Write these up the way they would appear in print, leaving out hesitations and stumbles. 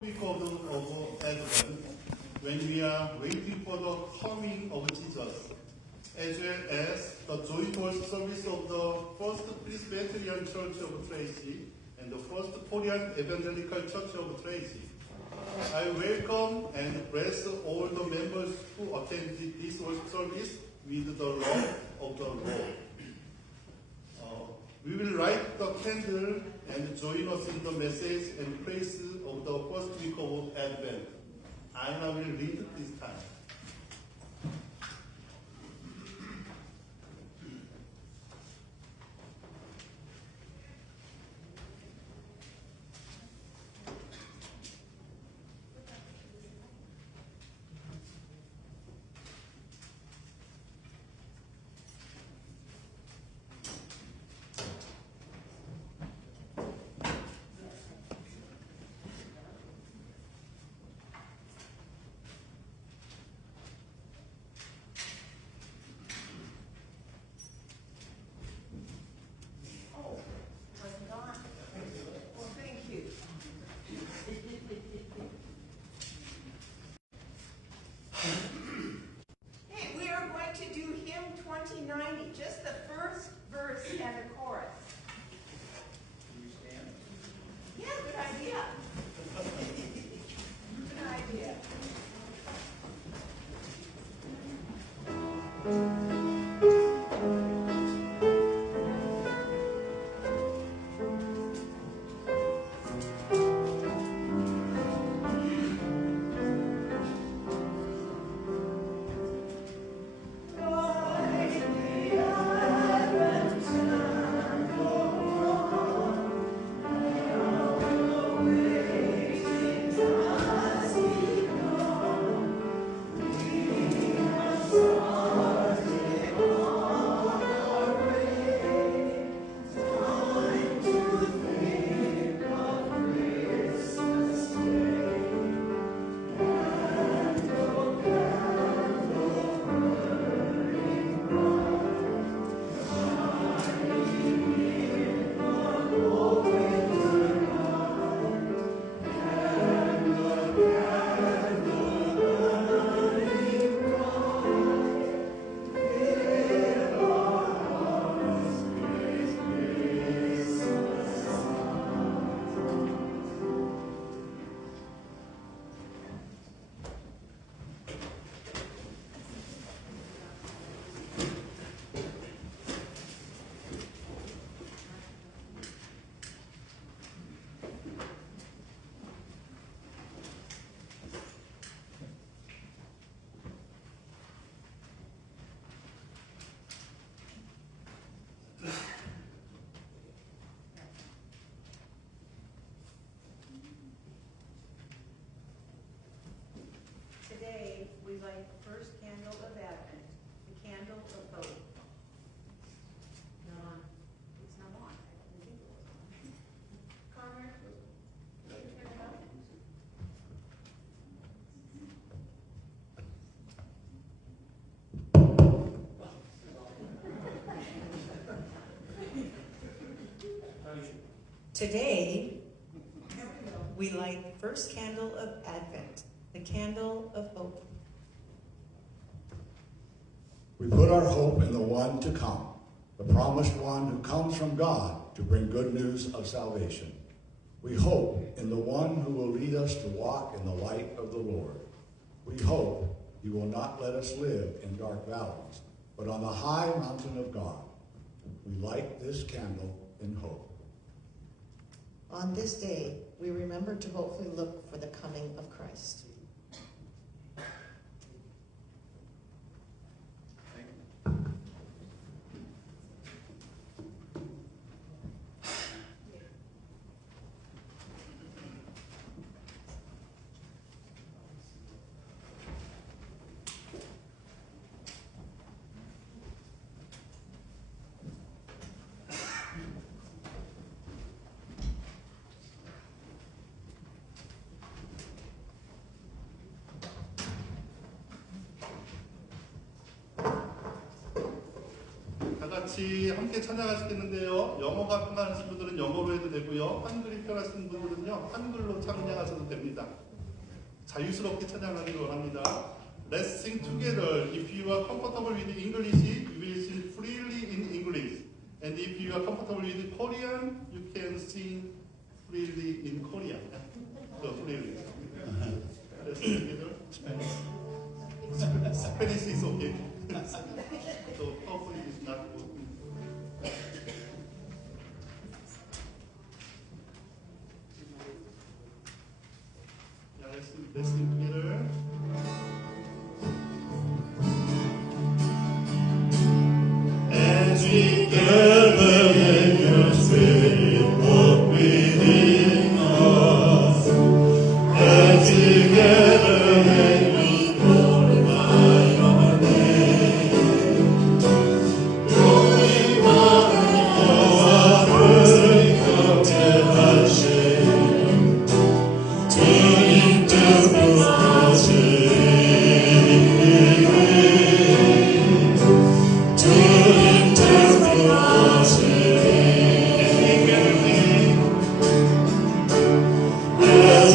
week of Advent, when we are waiting for the coming of Jesus, as well as the joyful service of the First Presbyterian Church of Tracy and the First Korean Evangelical Church of Tracy. I welcome and bless all the members who attended this worship service with the love of the Lord. We will light the candle and join us in the message and praise of the first week of Advent. Anna will lead this time. Just the first verse and the chorus. Can you stand? Yeah, good idea. Good idea. Today, we light the first candle of Advent, the candle of hope. Not on. It's not on. I didn't think it was on. Connor, can you turn it up? Today, we light the first candle of Advent, the candle of hope. We put our hope in the one to come, the promised one who comes from God to bring good news of salvation. We hope in the one who will lead us to walk in the light of the Lord. We hope he will not let us live in dark valleys, but on the high mountain of God. We light this candle in hope. On this day, we remember to hopefully look for the coming of Christ. 같이 함께 찬양하시겠는데요. 영어가 편하신 분들은 영어로 해도 되고요. 한글이 편하신 분들은요, 한글로 찬양하셔도 됩니다. 자유스럽게 찬양하기를 원합니다. Let's sing together. If you are comfortable with English, you will sing freely in English. And if you are comfortable with Korean, you can sing freely in Korean. So freely. Let's sing together. Spanish is okay. So hopefully it's not good. Yeah, let's sing together. As we gather in your spirit, walk within us. As we gather and we glorify your name. Going on our burning compassion, turning to compassion. As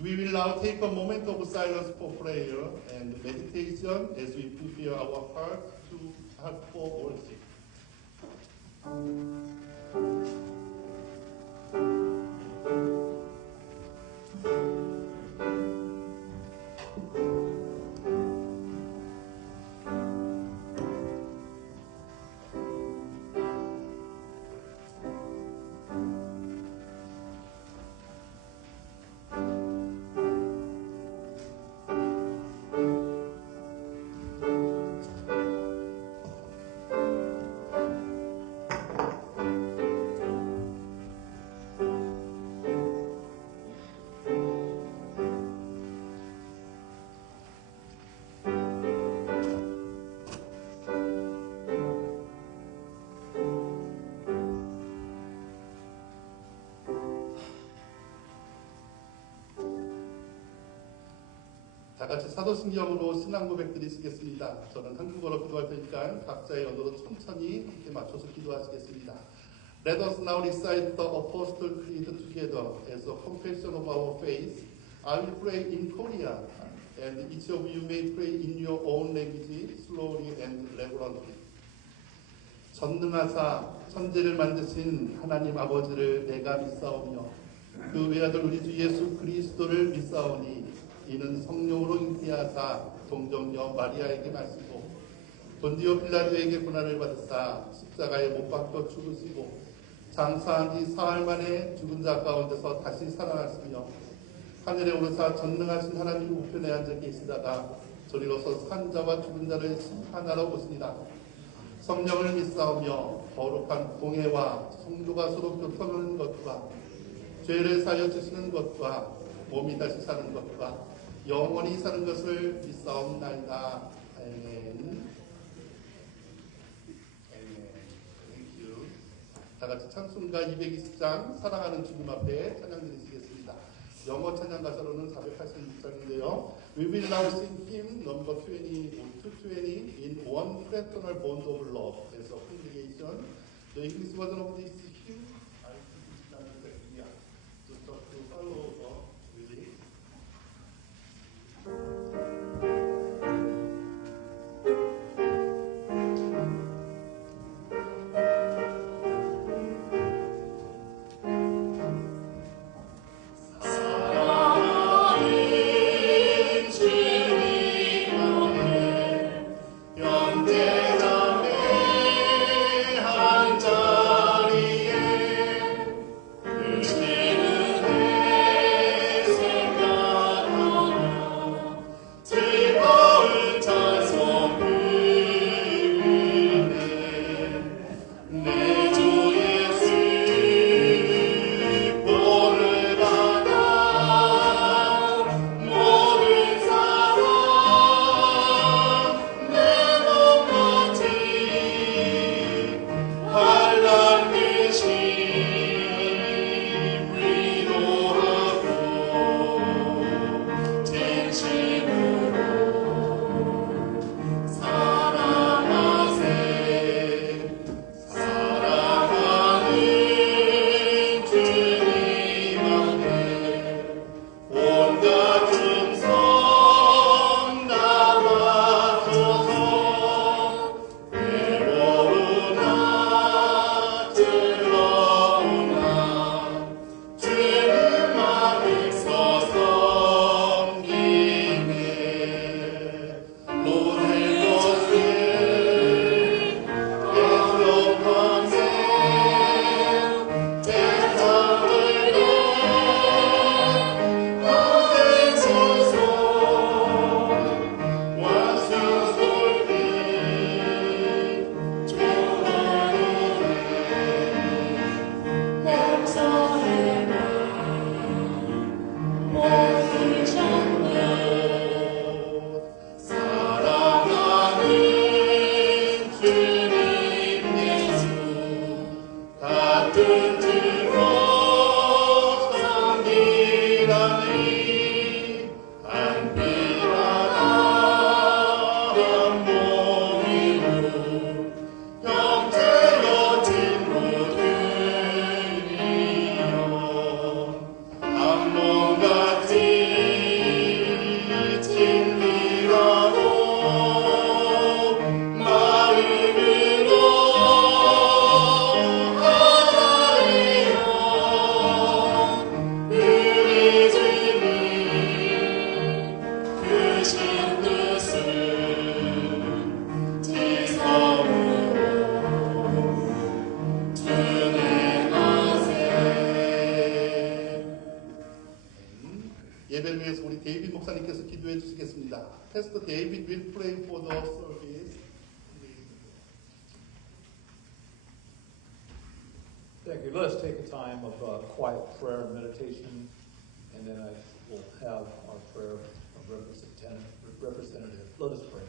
We will now take a moment of silence for prayer and meditation as we prepare our hearts to heart for worship. 다 같이 사도신경으로 신앙 고백 드리시겠습니다. 저는 한국어로 기도할 테니까 각자의 언어로 천천히 함께 맞춰서 기도하시겠습니다. Let us now recite the Apostle Creed together as a confession of our faith. I will pray in Korean, and each of you may pray in your own language, slowly and reverently. 전능하사 천지를 만드신 하나님 아버지를 내가 믿사오며 그 외아들 우리 주 예수 그리스도를 믿사오니 이는 성령으로 잉태하사 동정녀 마리아에게 나시고 본디오 빌라도에게 고난을 받으사 십자가에 못 박혀 죽으시고 장사한 지 사흘 만에 죽은 자 가운데서 다시 살아나시며 하늘에 오르사 전능하신 하나님 우편에 앉아 계시다가 저리로서 산 자와 죽은 자를 심판하러 오시니라. 성령을 믿사오며 거룩한 공회와 성도가 서로 교통하는 것과 죄를 사여 주시는 것과 몸이 다시 사는 것과 영원히 사는 것을 믿사옵나이다. 아멘. 다 같이 찬송가 220장 사랑하는 주님 앞에 찬양 드리시겠습니다. 영어 찬양 가사로는 486장인데요. We will now sing hymn number 20 in one fraternal bond of love as a congregation. The English version of this hymn, I to follow the reading. 예배를 위해서 우리 데이빗 목사님께서 기도해 주시겠습니다. Pastor David will pray for the service. Thank you. Let us take a time of quiet prayer and meditation, and then I will have our prayer of representative. Let us pray.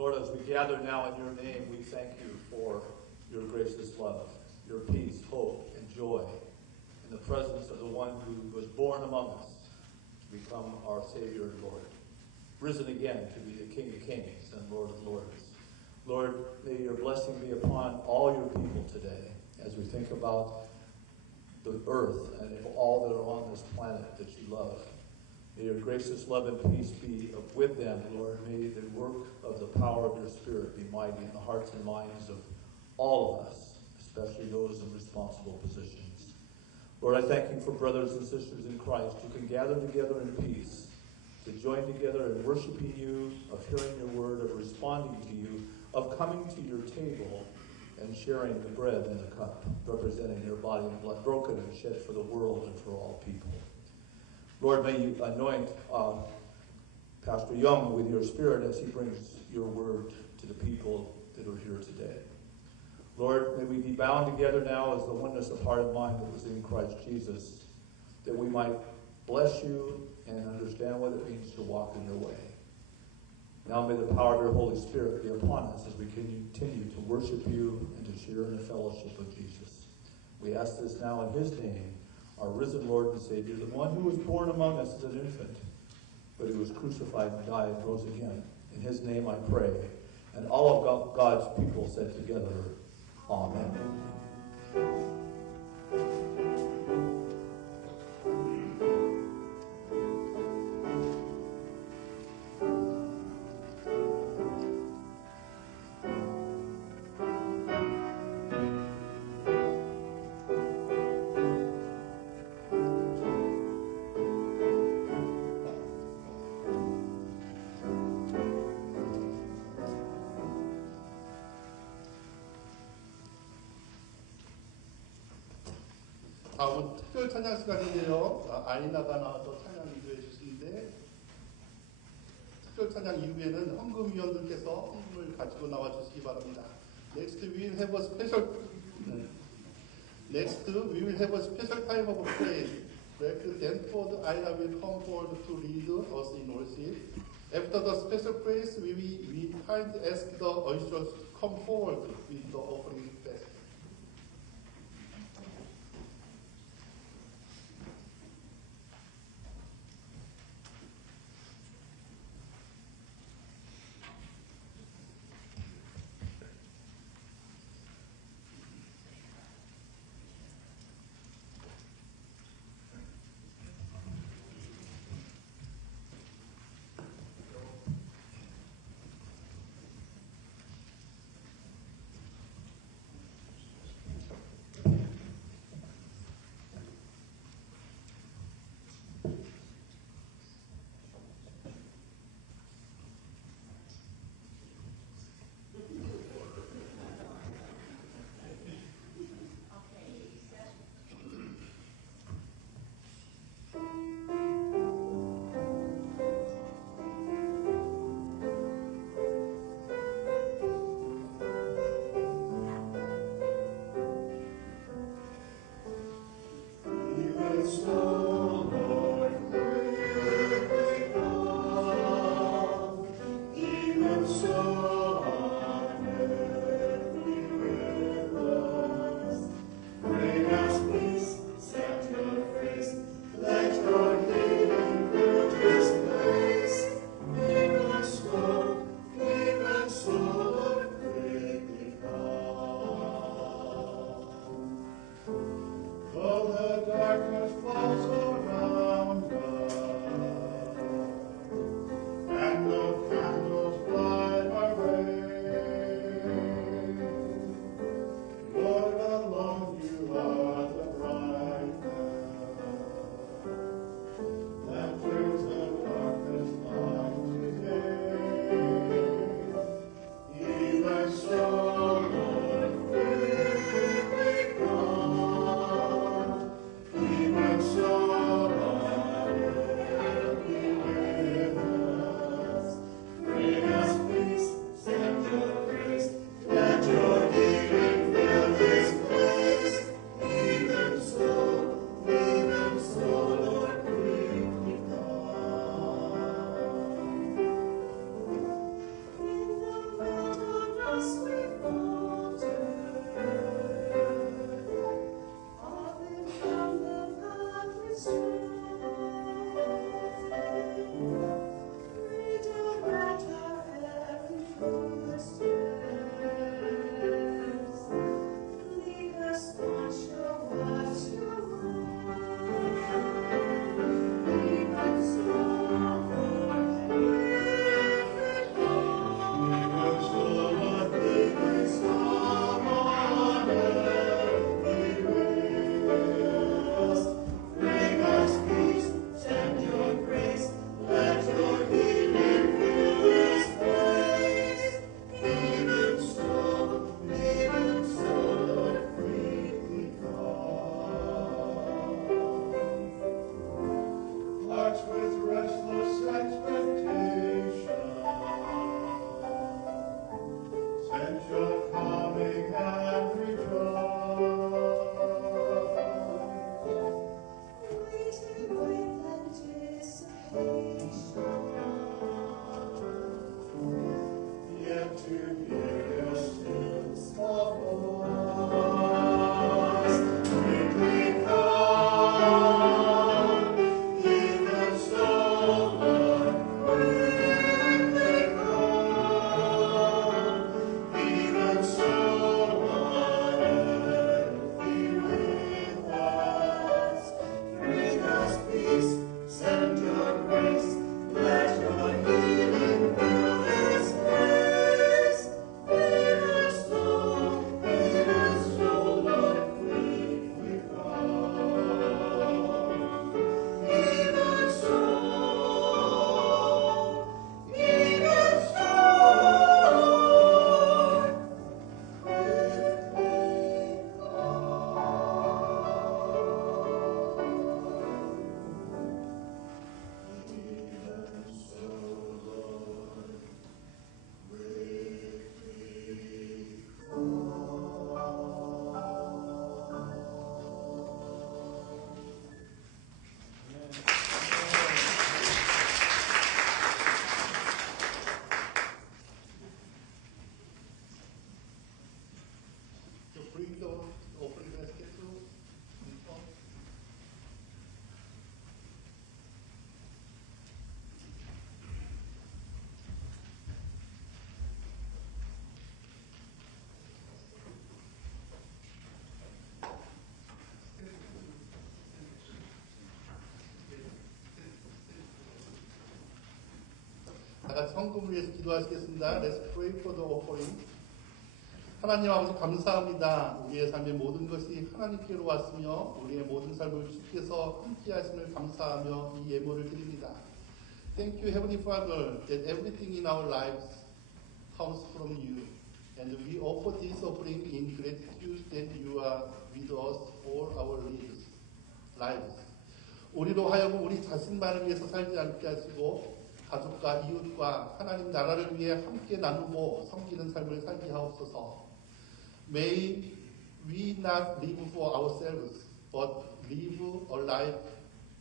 Lord, as we gather now in your name, we thank you for your gracious love, your peace, hope, and joy in the presence of the one who was born among us to become our Savior and Lord, risen again to be the King of Kings and Lord of Lords. Lord, may your blessing be upon all your people today as we think about the earth and all that are on this planet that you love. May your gracious love and peace be with them, Lord. May the work of the power of your Spirit be mighty in the hearts and minds of all of us, especially those in responsible positions. Lord, I thank you for brothers and sisters in Christ who can gather together in peace, to join together in worshiping you, of hearing your word, of responding to you, of coming to your table and sharing the bread and the cup, representing your body and blood broken and shed for the world and for all people. Lord, may you anoint Pastor Young with your spirit as he brings your word to the people that are here today. Lord, may we be bound together now as the oneness of heart and mind that was in Christ Jesus, that we might bless you and understand what it means to walk in your way. Now may the power of your Holy Spirit be upon us as we continue to worship you and to share in the fellowship of Jesus. We ask this now in his name, our risen Lord and Savior, the one who was born among us as an infant, but he was crucified and died and rose again. In his name I pray. And all of God's people said together, Amen. 다음은 특별 찬양 시간인데요. 아이나가 나와서 찬양 인도해 주시는데 특별 찬양 이후에는 헌금위원들께서 헌금을 가지고 나와 주시기 바랍니다. Next we will have a special time of praise. Then forward Aina will come forward to lead us in worship. After the special praise, we kindly ask the ushers to come forward with the offering basket. With restless expectation. 다 같이 헌금을 위해서 기도하시겠습니다. Let's pray for the offering. 하나님 아버지 감사합니다. 우리의 삶의 모든 것이 하나님께로 왔으며 우리의 모든 삶을 주께서 함께 하심을 감사하며 이 예물을 드립니다. Thank you, Heavenly Father, that everything in our lives comes from you. And we offer this offering in gratitude that you are with us all our lives. 우리로 하여금 우리 자신만을 위해서 살지 않게 하시고 가족과 이웃과 하나님 나라를 위해 함께 나누고 섬기는 삶을 살게 하옵소서. May we not live for ourselves, but live a life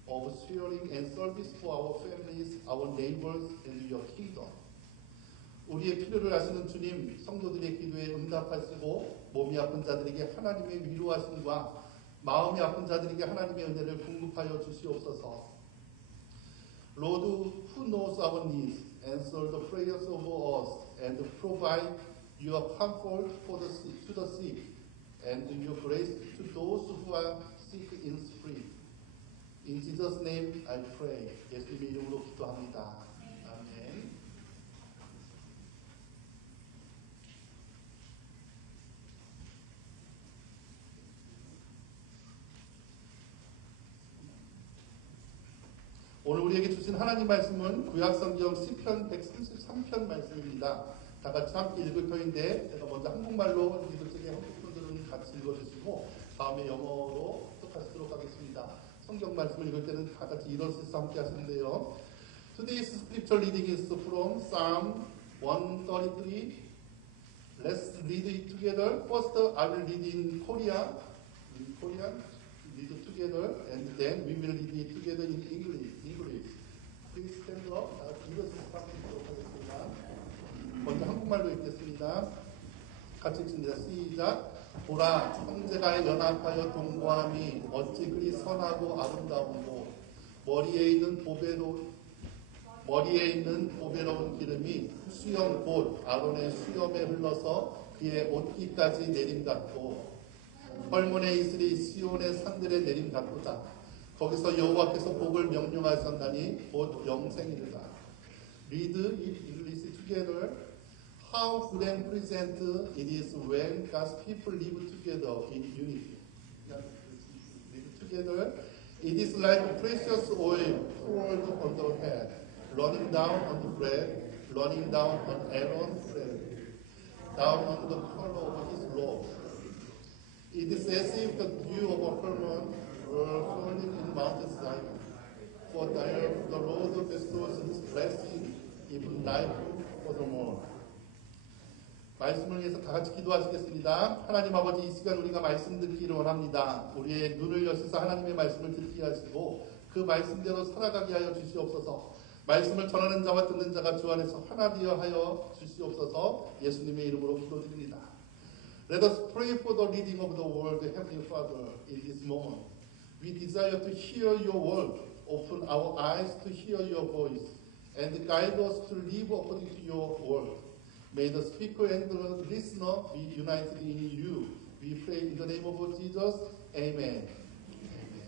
of sharing and service for our families, our neighbors, and your kingdom. 우리의 필요를 아시는 주님, 성도들의 기도에 응답하시고 몸이 아픈 자들에게 하나님의 위로하심과 마음이 아픈 자들에게 하나님의 은혜를 공급하여 주시옵소서. Lord, who knows our needs, answer the prayers of us, and provide your comfort to the sick, and your grace to those who are sick in spirit. In Jesus' name I pray. 예수님의 이름으로 기도합니다. 아멘. 오늘 우리에게 주신 하나님 말씀은 구약성경 시편 133편 말씀입니다. 다 같이 함께 읽을 터인데 제가 먼저 한국말로 읽을 적에 한국 분들은 같이 읽어주시고 다음에 영어로 해석하시도록 하겠습니다. 성경 말씀을 읽을 때는 다 같이 일어서서 함께 하시는데요. Today's scripture reading is from Psalm 133. Let's read it together. First, I will read in Korean, read it together, and then we will read it together in English. Please stand up. 일어서서 함께 읽도록 하겠습니다. 먼저 한국말로 읽겠습니다. 같이 읽습니다. 시작. 보라, 형제가 연합하여 동거함이 어찌 그리 선하고 아름다운고 머리에 있는 보배로운 기름이 수염 곧 아론의 수염에 흘러서 그의 옷깃까지 내림 같고 헐몬의 이슬이 시온의 산들에 내림 같도다. 거기서 여호와께서 복을 명령하셨나니 곧 영생이르다. Read it together. How good and pleasant it is when God's people live together in unity. Live together. It is like precious oil poured on the head, running down on the bread, running down on Aaron's head, down on the collar of his robe. It is as if the dew of Hermon were falling in Mount Zion. For there the Lord bestows his blessing, even life furthermore. 말씀을 위해서 다 같이 기도하시겠습니다. 하나님 아버지, 이 시간 우리가 말씀 듣기를 원합니다. 우리의 눈을 여셔서 하나님의 말씀을 듣게 하시고 그 말씀대로 살아가게 하여 주시옵소서. 말씀을 전하는 자와 듣는 자가 주 안에서 하나 되어 하여 주시옵소서. 예수님의 이름으로 기도드립니다. Let us pray for the reading of the word, Heavenly Father, in this moment. We desire to hear your word. Open our eyes to hear your voice and guide us to live according to your word. May the speaker and the listener be united in you. We pray in the name of Jesus. Amen. Amen.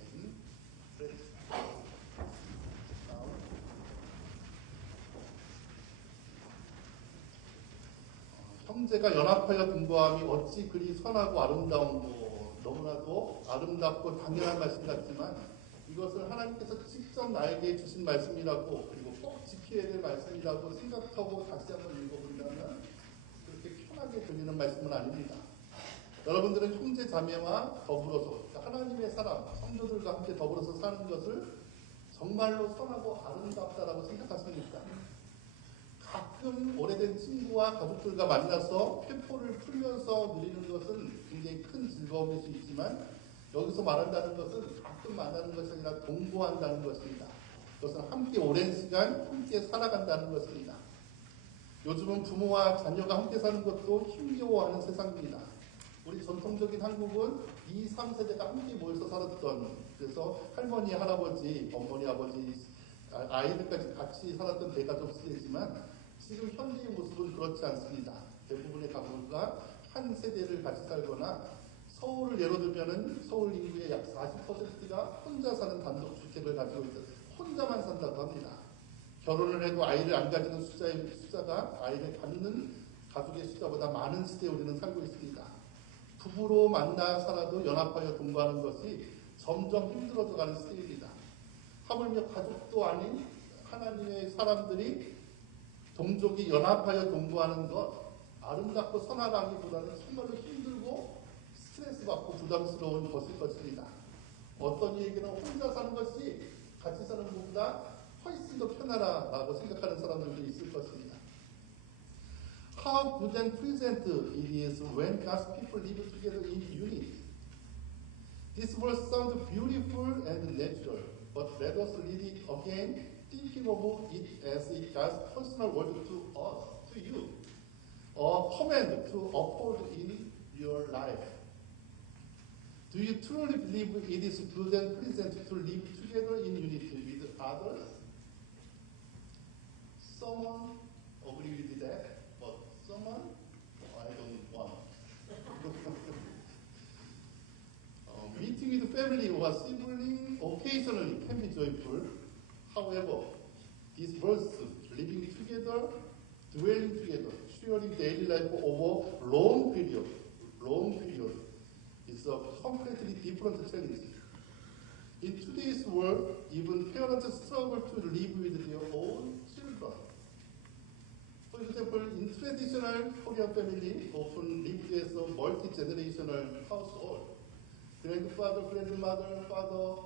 형제가 연합하여 등거함이 어찌 그리 선하고 아름다운고. 너무나도 아름답고 당연한 말씀 같지만 이것을 하나님께서 직접 나에게 주신 말씀이라고 그리고 꼭 지켜야 될 말씀이라고 생각하고 다시 한번 읽어본다면 그렇게 편하게 들리는 말씀은 아닙니다. 여러분들은 형제 자매와 더불어서 하나님의 사람, 성도들과 함께 더불어서 사는 것을 정말로 선하고 아름답다라고 생각하십니까? 가끔 오래된 친구와 가족들과 만나서 회포를 풀면서 누리는 것은 굉장히 큰 즐거움일 수 있지만 여기서 말한다는 것은 가끔 만나는 것이 아니라 동거한다는 것입니다. 그것은 함께 오랜 시간 함께 살아간다는 것입니다. 요즘은 부모와 자녀가 함께 사는 것도 힘겨워하는 세상입니다. 우리 전통적인 한국은 2, 3세대가 함께 모여서 살았던, 그래서 할머니, 할아버지, 어머니, 아버지, 아이들까지 같이 살았던 대가족 시대지만 지금 현재의 모습은 그렇지 않습니다. 대부분의 가구가 한 세대를 같이 살거나 서울을 예로 들면은 서울 인구의 약 40%가 혼자 사는 단독주택을 가지고 있어서 혼자만 산다고 합니다. 결혼을 해도 아이를 안 가지는 숫자가 아이를 갖는 가족의 숫자보다 많은 시대에 우리는 살고 있습니다. 부부로 만나 살아도 연합하여 동거하는 것이 점점 힘들어져 가는 시대입니다. 하물며 가족도 아닌 하나님의 사람들이 동족이 연합하여 동거하는 것 아름답고 선하다기보다는 정말로 힘들고 스트레스 받고 부담스러운 것일 것입니다. 어떤 이에게는 혼자 사는 것이 같이 사는 것보다 훨씬 더 편하다라고 생각하는 사람들도 있을 것입니다. How good and pleasant it is when God's people live together in unity. This verse sounds beautiful and natural, but let us read it again, thinking of it as God's personal word to us, to you. A command to uphold in your life. Do you truly believe it is good and pleasant to live together in unity with others? Someone agree with that, but someone, I don't want. Meeting with family or sibling occasionally can be joyful. However, this verse, living together, dwelling together, sharing daily life over long period, is a completely different challenge. In today's world, even parents struggle to live with their own children. For example, in traditional Korean family, often lived as a multi-generational household. Grandfather, grandmother, father,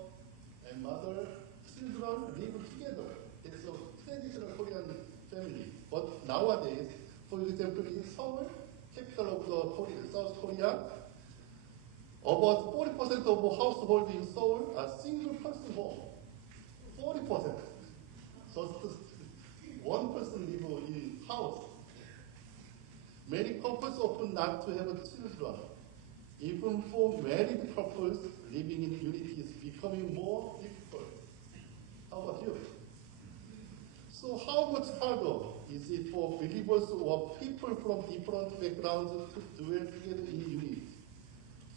and mother, children live together. It's a traditional Korean family. But nowadays, for example, in Seoul, capital of the Korea, South Korea, about 40% of households in Seoul are single-person home. 40%. Just one person live in house. Many couples opt not to have children. Even for married couples, living in unity is becoming more difficult. How about you? So how much harder is it for believers or people from different backgrounds to dwell together in unity?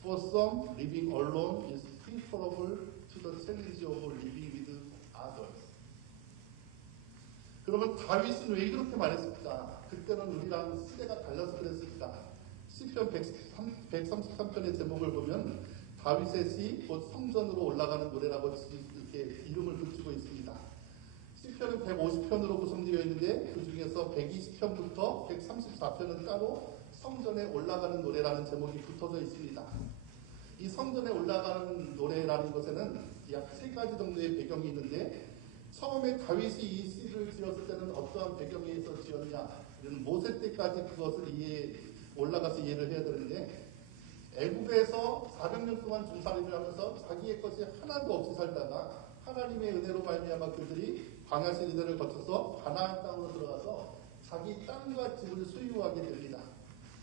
For some, living alone is preferable to the challenge of living with others. 그러면 다윗은 왜 이렇게 말했을까? 그때는 우리랑 시대가 달라서 그랬을까? 시편 133편의 제목을 보면 다윗의 시, 곧 성전으로 올라가는 노래라고 이렇게 이름을 붙이고 있습니다. 시편은 150편으로 구성되어 있는데 그 중에서 120편부터 134편은 따로 성전에 올라가는 노래라는 제목이 붙어져 있습니다. 이 성전에 올라가는 노래라는 것에는 약 3가지 정도의 배경이 있는데 처음에 다윗이 이 시를 지었을 때는 어떠한 배경에서 지었냐? 우리는 모세 때까지 그것을 올라가서 이해를 해야 되는데 애굽에서 400년 동안 종살이를 하면서 자기의 것이 하나도 없이 살다가 하나님의 은혜로 말미암아 그들이 광야 시대를 거쳐서 가나안 땅으로 들어가서 자기 땅과 집을 소유하게 됩니다.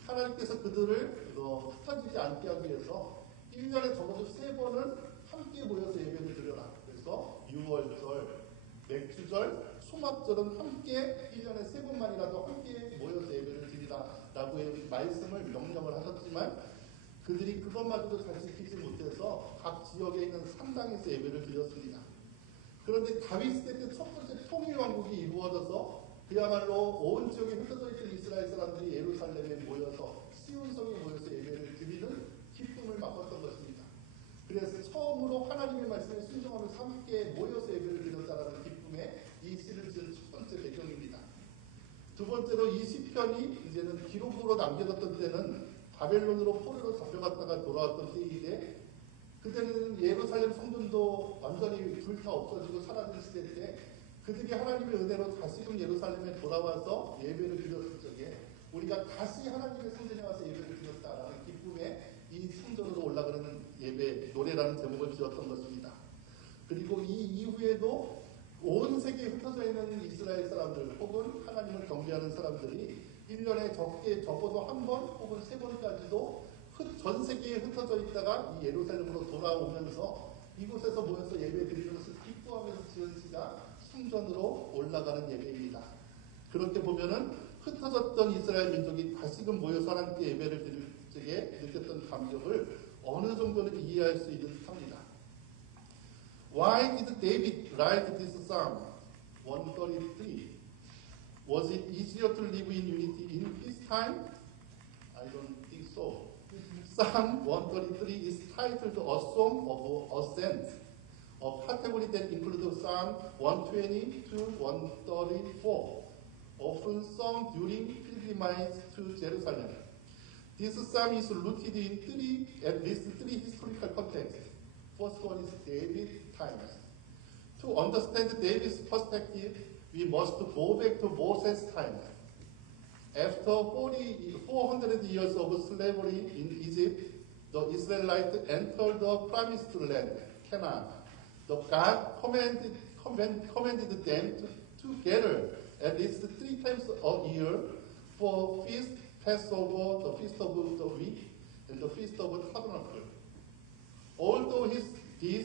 하나님께서 그들을 흩어지지 않게 하기 위해서 1년에 적어도 3번은 함께 모여서 예배를 드려라. 그래서 유월절, 맥주절, 소막절은 함께 1년에 3번만이라도 함께 모여서 예배를 드리라라고 말씀을 명령을 하셨지만 그들이 그것마저도 잘 지키지 못해서 각 지역에 있는 산당에서 예배를 드렸습니다. 그런데 다윗 시대 때 첫 번째 통일왕국이 이루어져서 그야말로 온 지역에 흩어져 있던 이스라엘 사람들이 예루살렘에 모여서 시온성에 모여서 예배를 드리는 기쁨을 맛봤던 것입니다. 그래서 처음으로 하나님의 말씀에 순종하면서 함께 모여서 예배를 드렸다는 기쁨에 이 시를 지은 첫 번째 배경입니다. 두 번째로 이 시편이 이제는 기록으로 남겨졌던 때는 바벨론으로 포로로 잡혀갔다가 돌아왔던 때인데 그때는 예루살렘 성전도 완전히 불타 없어지고 사라진 시대 때 그들이 하나님의 은혜로 다시금 예루살렘에 돌아와서 예배를 드렸을 적에 우리가 다시 하나님의 성전에 와서 예배를 드렸다라는 기쁨에 이 성전으로 올라가는 예배 노래라는 제목을 지었던 것입니다. 그리고 이 이후에도 온 세계에 흩어져 있는 이스라엘 사람들 혹은 하나님을 경배하는 사람들이 1년에 적어도 한 번 혹은 3번까지도 전 세계에 흩어져 있다가 이 예루살렘으로 돌아오면서 이곳에서 모여서 예배 드리는 것을 기뻐하면서 지은 시가 성전으로 올라가는 예배입니다. 그렇게 보면은 흩어졌던 이스라엘 민족이 다시금 모여서 하나님께 예배를 드릴 적에 느꼈던 감격을 어느 정도는 이해할 수 있는 듯합니다. Why did David write this psalm? 133. Was it easier to live in unity in his time? I don't think so. Psalm 133 is titled A Song of Ascent, a category that includes Psalm 120 to 134, often sung during pilgrimage to Jerusalem. This psalm is rooted in at least three historical contexts. First one is David's times. To understand David's perspective, we must go back to Moses' time. After 400 years of slavery in Egypt, the Israelites entered the promised land, Canaan. The God commanded them to gather at least 3 times a year for feast, Passover, the Feast of the Week, and the Feast of Tabernacle. Although this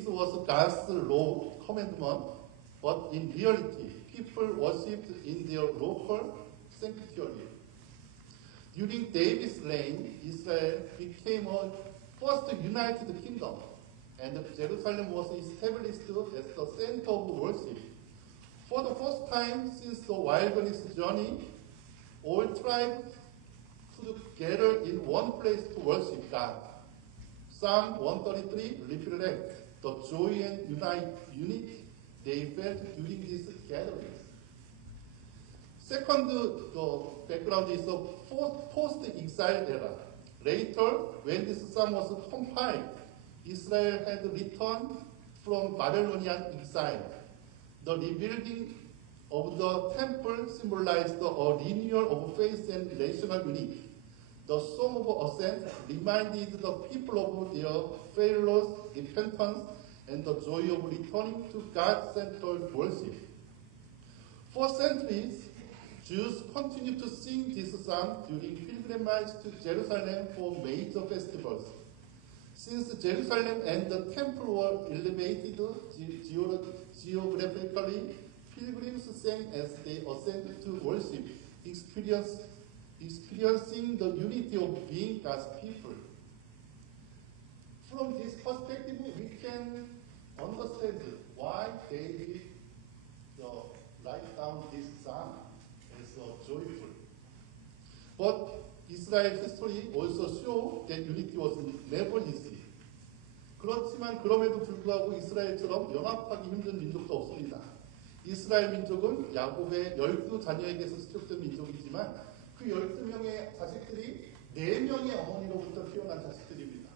was God's law commandment, but in reality, people worshipped in their local sanctuary. During David's reign, Israel became a first united kingdom, and Jerusalem was established as the center of worship. For the first time since the wilderness journey, all tribes could gather in one place to worship God. Psalm 133 reflects the joy and unity they felt during these gatherings. Second, the background is the post-exile era. Later, when this psalm was compiled, Israel had returned from Babylonian exile. The rebuilding of the temple symbolized a renewal of faith and national unity. The Song of Ascent reminded the people of their failures, repentance, and the joy of returning to God-centered worship. For centuries, Jews continued to sing this psalm during pilgrimage to Jerusalem for major festivals. Since Jerusalem and the temple were elevated geographically, pilgrims sang as they ascended to worship, experiencing the unity of being God's people. From this perspective, we can understand why David write down this psalm as joyful. But Israel's history also shows that unity was never easy. 그렇지만 그럼에도 불구하고 이스라엘처럼 연합하기 힘든 민족도 없습니다. 이스라엘 민족은 야곱의 12자녀에게서 시작된 민족이지만 그 12명의 자식들이 4명의 어머니로부터 태어난 자식들입니다.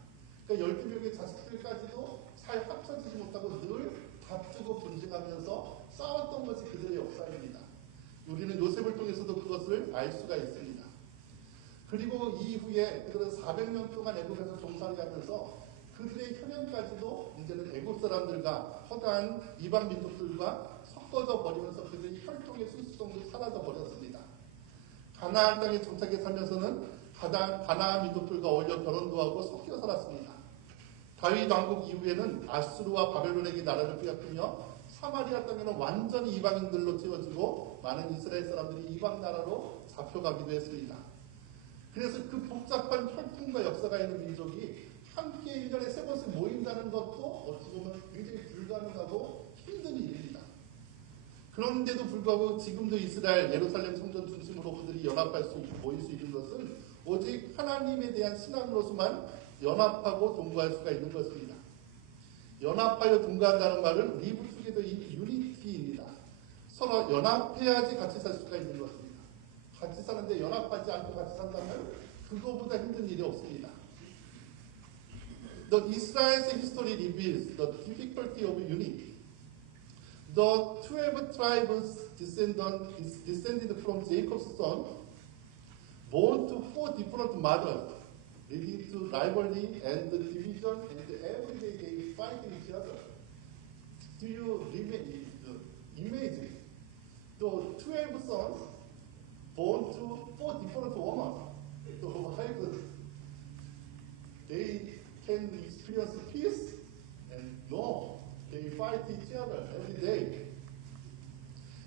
그러니까 12명의 자식들까지도 잘 합쳐지지 못하고 늘 다투고 분쟁하면서 싸웠던 것이 그들의 역사입니다. 우리는 요셉을 통해서도 그것을 알 수가 있습니다. 그리고 이후에 그들은 400년 동안 애굽에서 종살이 하면서 그들의 혈연까지도 이제는 애굽 사람들과 허다한 이방 민족들과 섞어져 버리면서 그들의 혈통의 순수성도 사라져 버렸습니다. 가나안 땅에 정착해 살면서는 가나안 민족들과 어울려 결혼도 하고 섞여 살았습니다. 다윗 왕국 이후에는 아수르와 바벨론에게 나라를 빼앗기며 사마리아 땅에는 완전히 이방인들로 채워지고 많은 이스라엘 사람들이 이방 나라로 잡혀가기도 했습니다. 그래서 그 복잡한 혈통과 역사가 있는 민족이 함께 1년에 3번씩 모인다는 것도 어찌 보면 굉장히 불가능하고 힘든 일입니다. 그런데도 불구하고 지금도 이스라엘 예루살렘 성전 중심으로 그들이 연합할 수 있고 모일 수 있는 것은 오직 하나님에 대한 신앙으로서만 연합하고 동거할 수가 있는 것입니다. 연합하여 동거한다는 말은 리브 투게더인 유니티입니다. 서로 연합해야지 같이 살 수가 있는 것입니다. 같이 사는데 연합하지 않고 같이 산다면 그거보다 힘든 일이 없습니다. The Israel's history reveals the difficulty of unity. The 12 tribes descended from Jacob's son, born to 4 different mothers, leading to rivalry and division, and every day they fight each other. Do you imagine the 12 sons born to 4 different women? The wives, they can experience peace, and no, they fight each other every day.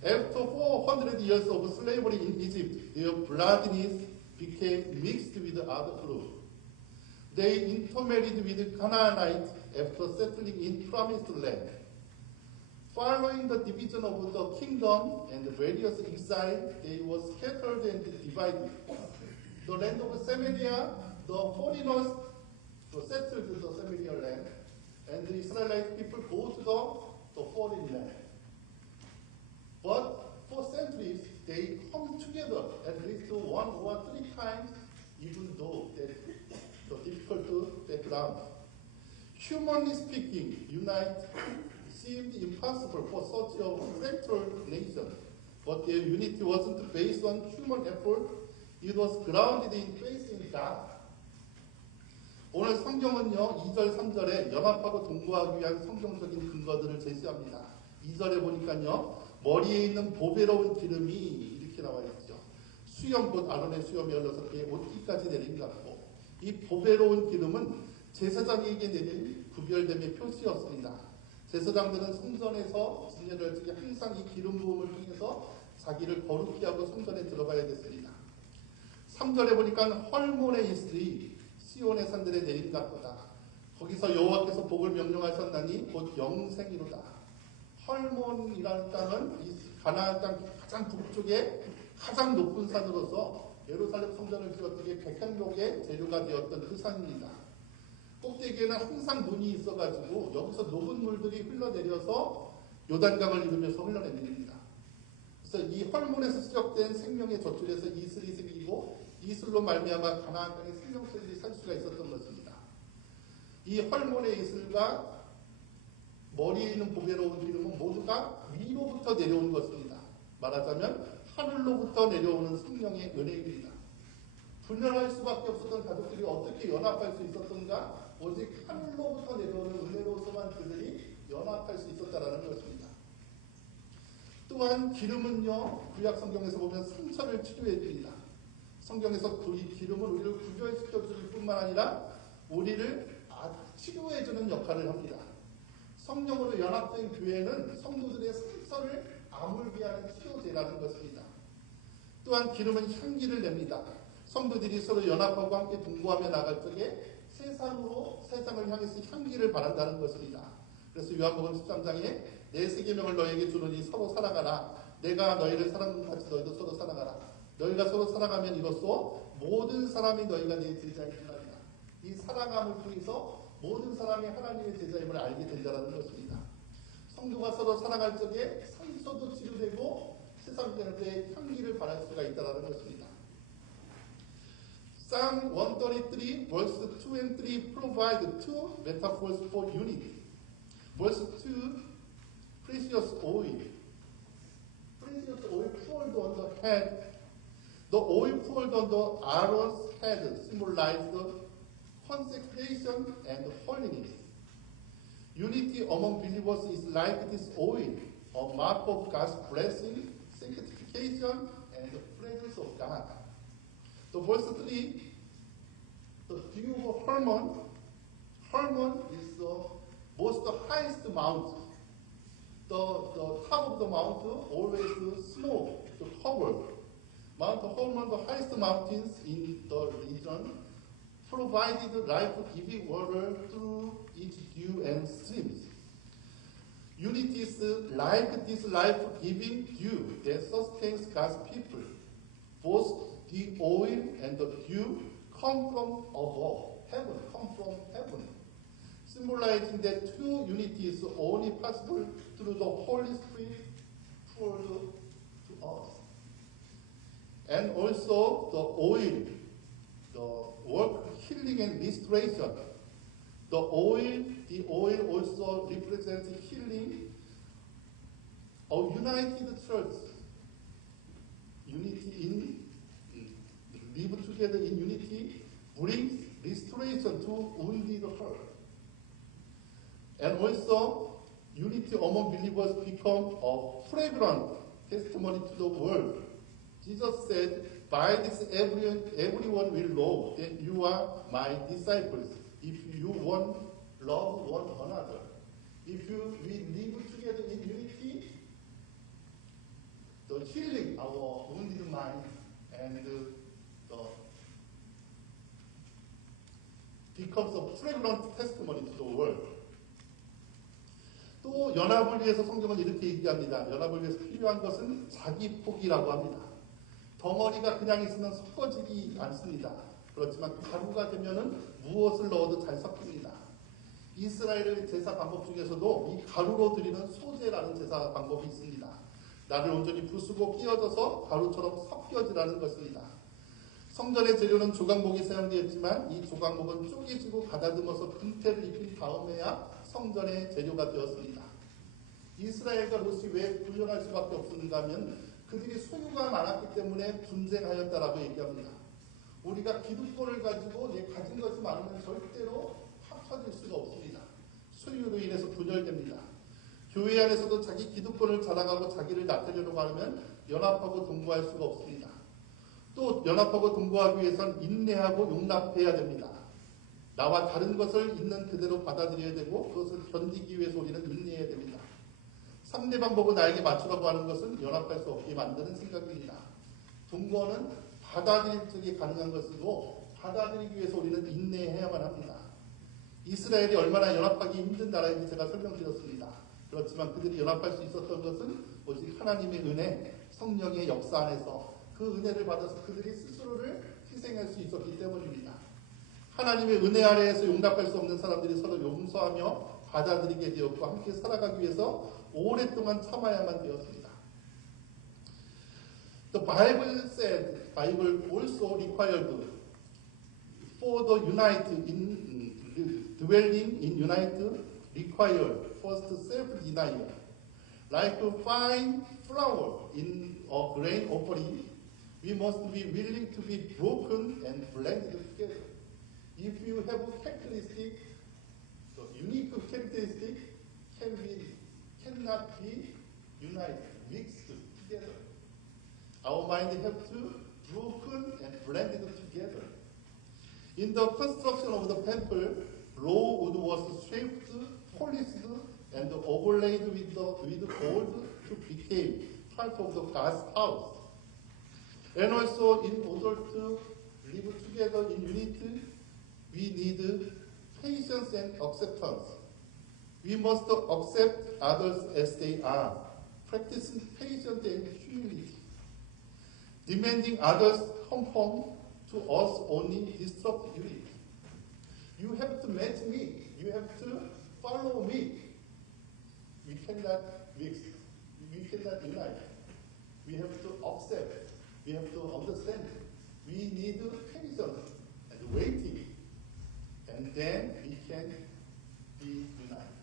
After 400 years of slavery in Egypt, their bloodlines became mixed with other groups. They intermarried with Canaanites after settling in Promised Land. Following the division of the kingdom and the various exile, they were scattered and divided. The land of Samaria, the foreigners settled the Samaria land, and the Israelite people go to the foreign land. But for centuries, they come together at least 1 or 3 times, even though the difficult background. Humanly speaking, unite seemed impossible for such a fractured nation, but their unity wasn't based on human effort. It was grounded in faith in God. 오늘 성경은요, 2절, 3절에 연합하고 동거하기 위한 성경적인 근거들을 제시합니다. 2절에 보니까요, 머리에 있는 보배로운 기름이 이렇게 나와 있죠. 수염, 곧 아론의 수염이 16개의 옷깃까지 내린 것 같고, 이 보배로운 기름은 제사장에게 내린 구별됨의 표시였습니다. 제사장들은 성전에서 진례를 할 때 항상 이 기름 부음을 통해서 자기를 거룩히 하고 성전에 들어가야 됐습니다. 3절에 보니까 헐몬의 이슬이 시온의 산들에 내린 같도다. 거기서 여호와께서 복을 명령하셨나니 곧 영생이로다. 헐몬이라는 땅은 이 가나안 땅 가장 북쪽에 가장 높은 산으로서 예루살렘 성전을 지었기에 백향목의 재료가 되었던 그 산입니다. 꼭대기에는 항상 눈이 있어가지고 여기서 녹은 물들이 흘러내려서 요단강을 이루면서 흘러내립니다. 그래서 이 헐몬에서 시작된 생명의 젖줄에서 이슬이 생기고 이슬로 말미암아 가나안 땅에 생명체들이 살 수가 있었던 것입니다. 이 헐몬의 이슬과 머리에 있는 보배로운 기름은 모두가 위로부터 내려온 것입니다. 말하자면 하늘로부터 내려오는 성령의 은혜입니다. 분열할 수밖에 없었던 가족들이 어떻게 연합할 수 있었던가? 오직 하늘로부터 내려오는 은혜로서만 그들이 연합할 수 있었다라는 것입니다. 또한 기름은요, 구약 성경에서 보면 상처를 치료해 줍니다. 성경에서 이 기름은 우리를 구별시켜 줄 뿐만 아니라 우리를 치료해 주는 역할을 합니다. 성령으로 연합된 교회는 성도들의 상처를 아물게 하는 치료제라는 것입니다. 또한 기름은 향기를 냅니다. 성도들이 서로 연합하고 함께 동거하며 나갈 적에 세상을 향해서 향기를 바란다는 것입니다. 그래서 요한복음 13장에 내 새 계명을 너에게 주노니 서로 사랑하라. 내가 너희를 사랑한 것 같이 너희도 서로 사랑하라. 너희가 서로 사랑하면 이로써 모든 사람이 너희가 내 제자인 줄 알리라. 이 사랑함을 통해서 모든 사람이 하나님의 제자임을 알게 된다는 것입니다. 성도가 서로 사랑할 적에 상처도 치료되고 세상에 향기를 발할 수가 있다는 것입니다. Psalm 133 verse 2 and 3 provide two metaphors for unity. Verse 2, precious oil. Precious oil poured on the head. The oil poured on the Aaron's head symbolized consecration and holiness. Unity among believers is like this oil, a mark of God's blessing, sanctification, and the presence of God. The verse 3, the view of Hermon. Hermon is the most highest mountain. The top of the mountain always snow to cover. Mount Hermon, the highest mountains in the region, provided life-giving water through its dew and streams. Unity is like this life-giving dew that sustains God's people. Both the oil and the dew come from above, heaven, come from heaven, symbolizing that true unity is only possible through the Holy Spirit poured to us. And also the oil, the work, healing and restoration. The oil also represents healing. A united church, live together in unity, brings restoration to wounded heart. And also, unity among believers become a fragrant testimony to the world. Jesus said, by this everyone will know that you are my disciples, if you love one another. If we live together in unity, the healing our wounded mind and becomes a fragrant testimony to the world. 또 연합을 위해서 성경은 이렇게 얘기합니다. 연합을 위해서 필요한 것은 자기 포기라고 합니다. 덩어리가 그냥 있으면 섞어지지 않습니다. 그렇지만 가루가 되면은 무엇을 넣어도 잘 섞입니다. 이스라엘의 제사 방법 중에서도 이 가루로 드리는 소제라는 제사 방법이 있습니다. 나를 온전히 부수고 끼워져서 가루처럼 섞여지라는 것입니다. 성전의 재료는 조각목이 사용되었지만 이 조각목은 쪼개지고 가다듬어서 금태를 입힌 다음에야 성전의 재료가 되었습니다. 이스라엘과 롯이 왜 분열할 수밖에 없었는가 하면 그들이 소유가 많았기 때문에 분쟁하였다라고 얘기합니다. 우리가 기득권을 가지고 내 가진 것이 많으면 절대로 합쳐질 수가 없습니다. 소유로 인해서 분열됩니다. 교회 안에서도 자기 기득권을 자랑하고 자기를 나타내려고 하면 연합하고 동거할 수가 없습니다. 또 연합하고 동거하기 위해서는 인내하고 용납해야 됩니다. 나와 다른 것을 있는 그대로 받아들여야 되고 그것을 견디기 위해서 우리는 인내해야 됩니다. 상대방 보고 나에게 맞추라고 하는 것은 연합할 수 없게 만드는 생각입니다. 동거는 받아들일 적이 가능한 것이고 받아들이기 위해서 우리는 인내해야만 합니다. 이스라엘이 얼마나 연합하기 힘든 나라인지 제가 설명드렸습니다. 그렇지만 그들이 연합할 수 있었던 것은 오직 하나님의 은혜, 성령의 역사 안에서 그 은혜를 받아서 그들이 스스로를 희생할 수 있었기 때문입니다. 하나님의 은혜 아래에서 용납할 수 없는 사람들이 서로 용서하며 받아들이게 되었고 함께 살아가기 위해서 오랫동안 참아야만 되었습니다. The Bible said, Bible also required for the united in dwelling in united required first self-denial. Like fine flour in a grain offering, we must be willing to be broken and blended together. If you have characteristic, the unique characteristic cannot be united, mixed together. Our mind have to broken and blended together. In the construction of the temple, raw wood was shaped, polished, and overlaid with gold to become part of the God's house. And also, in order to live together in unity, we need patience and acceptance. We must accept others as they are, practicing patience and humility. Demanding others conform to us only disrupt unity. You have to match me. You have to follow me. We cannot mix. We cannot unite. We have to accept. We have to understand. We need patience and waiting. And then we can be united.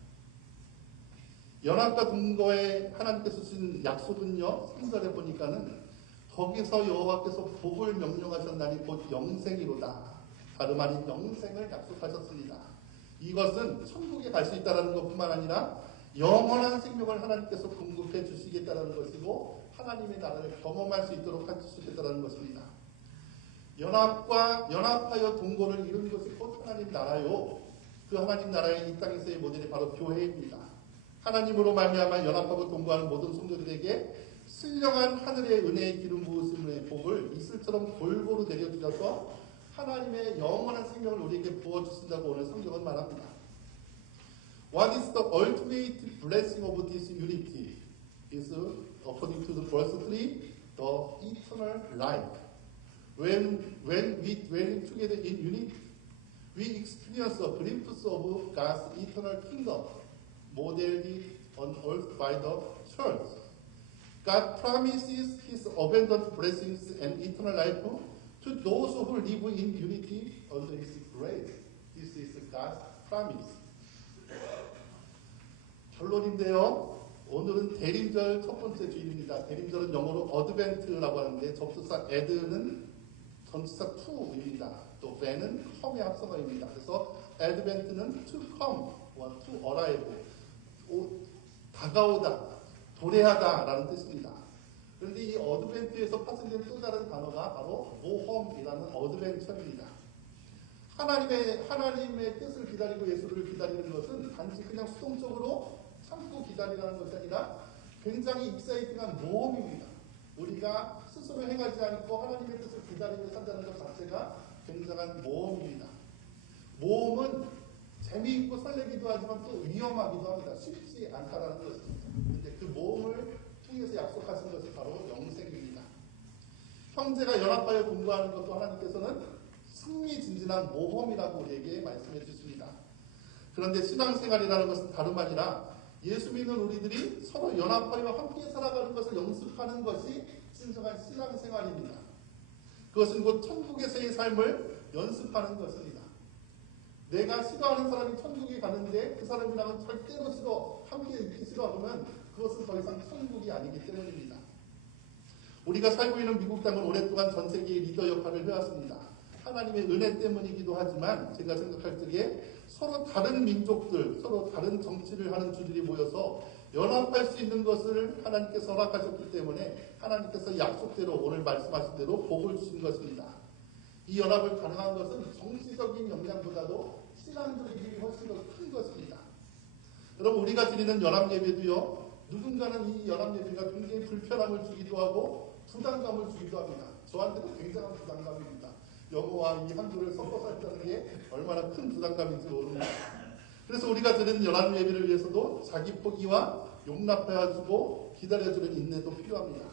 연합과 동거에 하나님께서 주신 약속은요, 3절에 보니까는 거기서 여호와께서 복을 명령하셨나니 곧 영생이로다. 다름 아닌 영생을 약속하셨습니다. 이것은 천국에 갈 수 있다는 것뿐만 아니라 영원한 생명을 하나님께서 공급해 주시겠다는 것이고 하나님의 나라를 경험할 수 있도록 해주시겠다는 것입니다. 연합하여 동거를 이룬 것이 곧 하나님 나라요. 그 하나님 나라의 이 땅에서의 모델이 바로 교회입니다. 하나님으로 말미암아 연합하고 동거하는 모든 성도들에게 신령한 하늘의 은혜의 기름 부으심의 복을 이슬처럼 골고루 내려주셔서 하나님의 영원한 생명을 우리에게 부어주신다고 오늘 성경은 말합니다. What is the ultimate blessing of this unity? Is according to the verse 3, the eternal life. When we dwell together in unity, we experience a glimpse of God's eternal kingdom, modeled on earth by the church. God promises His abundant blessings and eternal life to those who live in unity under His grace. This is God's promise. 결론인데요. 오늘은 대림절 첫 번째 주일입니다. 대림절은 영어로 어드벤트라고 하는데 접수사 ad는 전치사 to입니다. 또 ven은 come의 합성어입니다. 그래서 advent는 to come, to arrive, 다가오다, 도래하다라는 뜻입니다. 그런데 이 어드벤트에서 파생된 또 다른 단어가 바로 모험이라는 어드벤처입니다. 하나님의 뜻을 기다리고 예수를 기다리는 것은 단지 그냥 수동적으로 참고 기다리라는 것이 아니라 굉장히 익사이팅한 모험입니다. 우리가 스스로 행하지 않고 하나님의 뜻을 기다리며 산다는 것 자체가 굉장한 모험입니다. 모험은 재미있고 설레기도 하지만 또 위험하기도 합니다. 쉽지 않다라는 것입니다. 그런데 그 모험을 통해서 약속하신 것이 바로 영생입니다. 형제가 연합하여 공부하는 것도 하나님께서는 승리진진한 모험이라고 우리에게 말씀해 주십니다. 그런데 신앙생활이라는 것은 다름 아니라 예수 믿는 우리들이 서로 연합하여 함께 살아가는 것을 연습하는 것이 진정한 신앙생활입니다. 그것은 곧 천국에서의 삶을 연습하는 것입니다. 내가 싫어하는 사람이 천국에 가는데 그 사람이랑은 절대로 싫어, 함께 있기 싫어하면 그것은 더 이상 천국이 아니기 때문입니다. 우리가 살고 있는 미국 땅은 오랫동안 전 세계의 리더 역할을 해왔습니다. 하나님의 은혜 때문이기도 하지만 제가 생각할 적에 서로 다른 민족들, 서로 다른 정치를 하는 주들이 모여서 연합할 수 있는 것을 하나님께서 허락하셨기 때문에 하나님께서 약속대로 오늘 말씀하신 대로 복을 주신 것입니다. 이 연합을 가능한 것은 정치적인 역량보다도 신앙적 힘이 훨씬 더 큰 것입니다. 여러분 우리가 드리는 연합 예배도요. 누군가는 이 연합 예배가 굉장히 불편함을 주기도 하고 부담감을 주기도 합니다. 저한테도 굉장한 부담감입니다. 영어와 이 한글을 섞어서 했다는 게 얼마나 큰 부담감인지 모릅니다. 그래서 우리가 드리는 연합 예배를 위해서도 자기 포기와 용납해주고 기다려주는 인내도 필요합니다.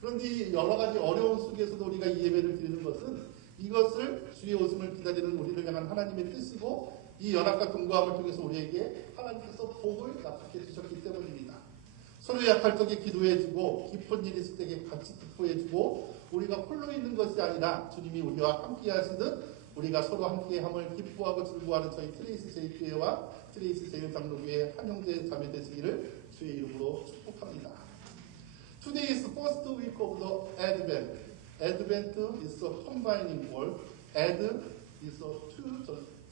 그런데 이 여러 가지 어려운 속에서도 우리가 이 예배를 드리는 것은 이것을 주의 오심을 기다리는 우리를 향한 하나님의 뜻이고 이 연합과 동거함을 통해서 우리에게 하나님께서 복을 약속해 주셨기 때문입니다. 서로 약할 적에 기도해주고 깊은 일 있을 때에 같이 기뻐해주고 우리가 홀로 있는 것이 아니라 주님이 우리와 함께 하시듯 우리가 서로 함께함을 기뻐하고 즐거워하는 저희 트레이스 제일교회와 트레이스 제일장로교회 한 형제 자매 되시기를 주의 이름으로 축복합니다. Today is the first week of the Advent. Advent is a combining word. Ad is a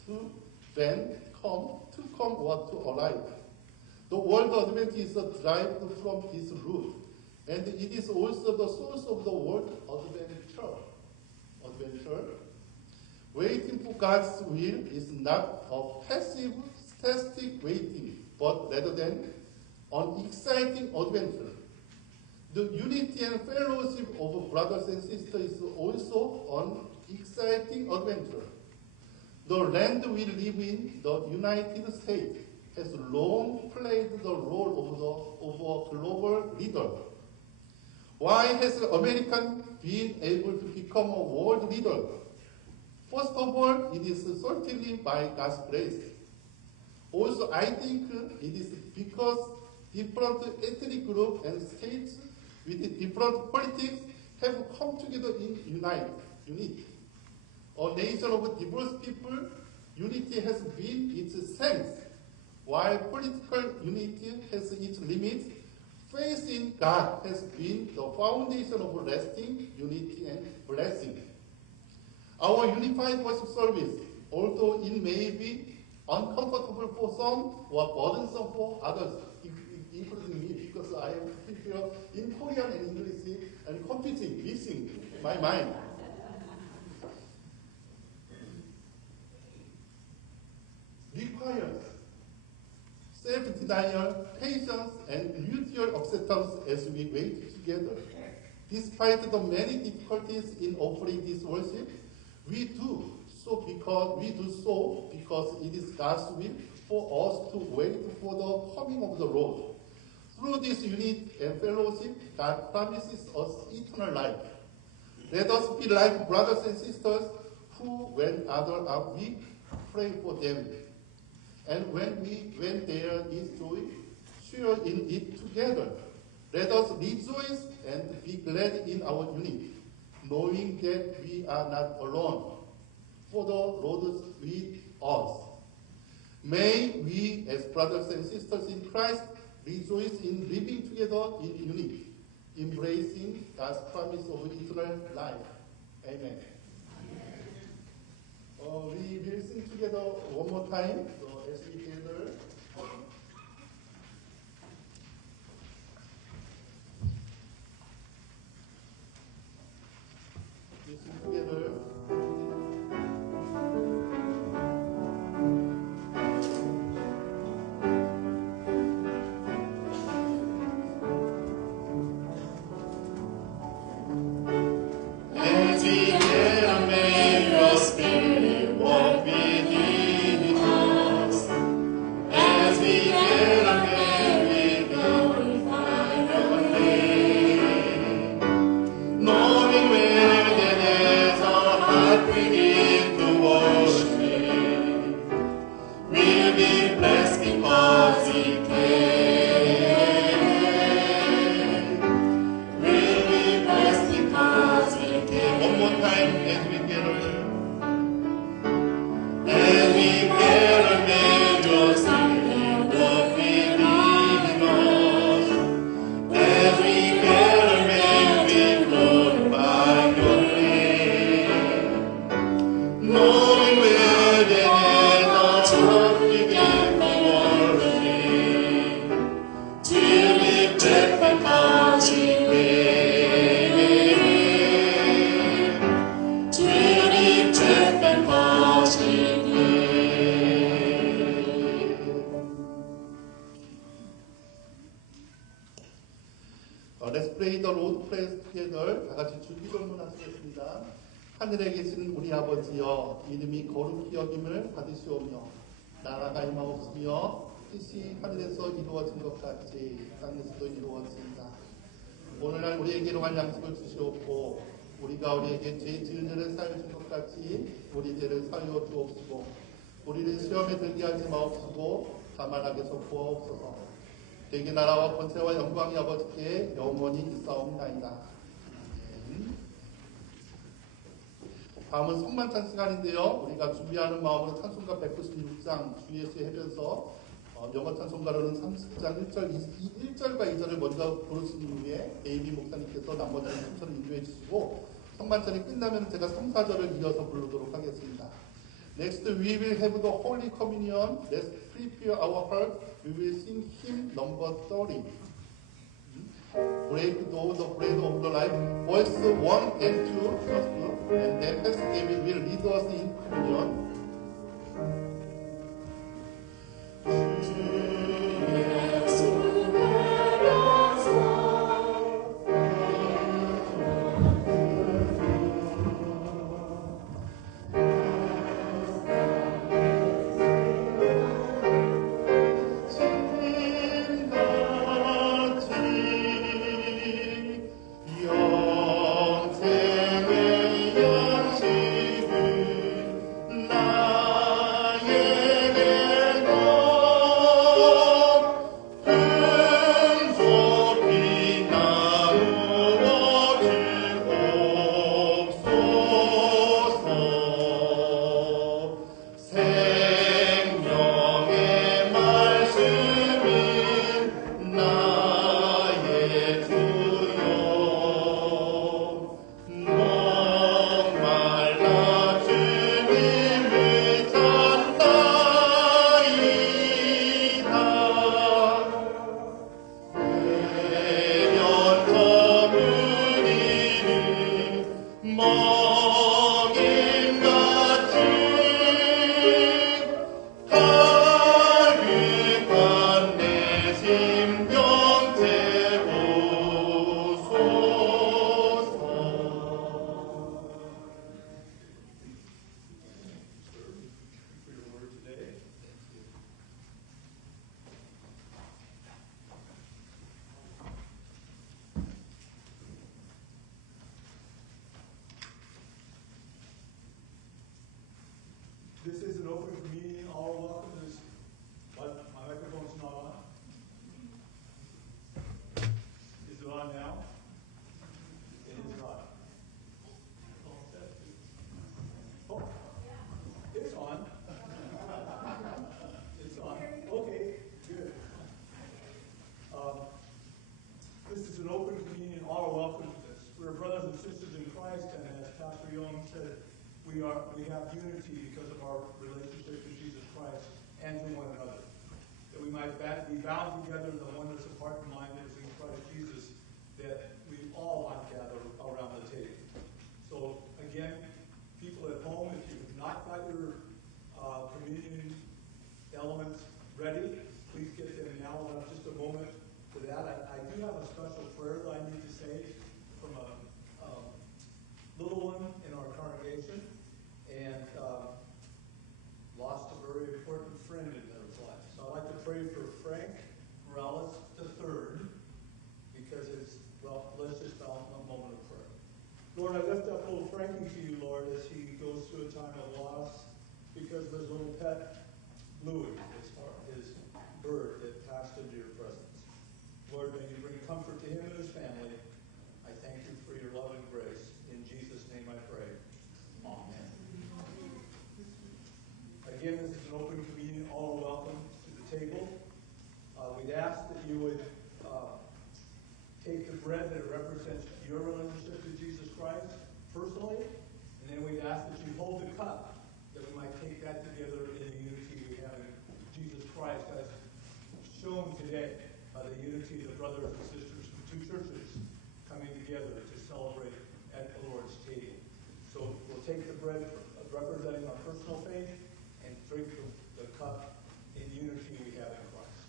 to when, to come or to arrive. The word Advent is derived from this root, and it is also the source of the word adventure. Adventure. Waiting for God's will is not a passive, static waiting, but rather than an exciting adventure. The unity and fellowship of brothers and sisters is also an exciting adventure. The land we live in, the United States, has long played the role of a global leader. Why has America been able to become a world leader? First of all, it is certainly by God's grace. Also, I think it is because different ethnic groups and states with different politics have come together in unity. A nation of diverse people, unity has been its strength. While political unity has its limits, faith in God has been the foundation of lasting unity and blessing. Our unified worship service, although it may be uncomfortable for some or burdensome for others, including me, because I am prepared in Korean and English and confusing, missing my mind. Requires self-denial, patience, and mutual acceptance as we wait together. Despite the many difficulties in offering this worship, we do so because it is God's will for us to wait for the coming of the Lord. Through this unity and fellowship, God promises us eternal life. Let us be like brothers and sisters who, when others are weak, pray for them. And when there is joy, share in it together. Let us rejoice and be glad in our unity, knowing that we are not alone, for the Lord is with us. May we, as brothers and sisters in Christ, rejoice in living together in unity, embracing God's promise of eternal life. Amen. We will sing together one more time. So as we gather, we sing together. As we gather, may your spirit walk within us. Lord pray together. 다 같이 주기도문 하시겠습니다. 하늘에 계신 우리 아버지여, 이름이 거룩히 여김을 받으시오며, 나라가 임하옵시며, 뜻이 하늘에서 이루어진 것 같이 땅에서도 이루어진다. 오늘날 우리에게 일용할 양식을 주시옵고, 우리가 우리에게 죄 지은 일을 사여 준 것 같이 우리 죄를 사여 주옵시고, 우리를 시험에 들게 하지 마옵시고 다만 악에서 구하옵소서. 대개 나라와 권세와 영광이 아버지께 영원히 있사옵나이다. 아멘. 다음은 성만찬 시간인데요. 우리가 준비하는 마음으로 찬송가 196장 주 예수의 해변서, 영어 찬송가로는 30장 1절과 2절을 먼저 부르신 이후에 에이비 목사님께서 나머지는 순서를 인도해 주시고, 성만찬이 끝나면 제가 3, 4절을 이어서 부르도록 하겠습니다. Next, we will have the Holy Communion. Let's prepare our heart. We will sing hymn number 30. Break though the bread of the life. Verse 1 and 2 first, and then Pastor David will lead us in communion. This is an open communion. All are welcome to this. But my microphone's not on. Is it on now? It is not. Oh, it's on. It's on. Okay, good. This is an open communion. All are welcome to this. We're brothers and sisters in Christ, and as Pastor Young said, we have unity because of our relationship to Jesus Christ and to one another. That we might be bound together in the oneness of heart and mind that is in Christ Jesus, that we all might gather around the table. So again, people at home, if you've not got your communion elements ready, please get them now. We'll have just a moment for that. I do have a special prayer that I need to say from a little one in our congregation, and lost a very important friend in their life. So I'd like to pray for Frank Morales III, because let's just bow a moment of prayer. Lord, I lift up little Frankie to you, Lord, as he goes through a time of loss because of his little pet, Louie, his bird that passed into your presence. Lord, may you bring comfort to him and his family. I thank you for your love and grace. In Jesus' name I pray. Amen. Again, this is an open communion. All are welcome to the table. We'd ask that you would take the bread that represents your relationship to Jesus Christ personally, and then we'd ask that you hold the cup, that we might take that together in the unity we have in Jesus Christ, as shown today by the unity of the brothers and sisters from two churches coming together to celebrate at the Lord's table. So we'll take the bread representing our personal faith and drink the cup in unity we have in Christ.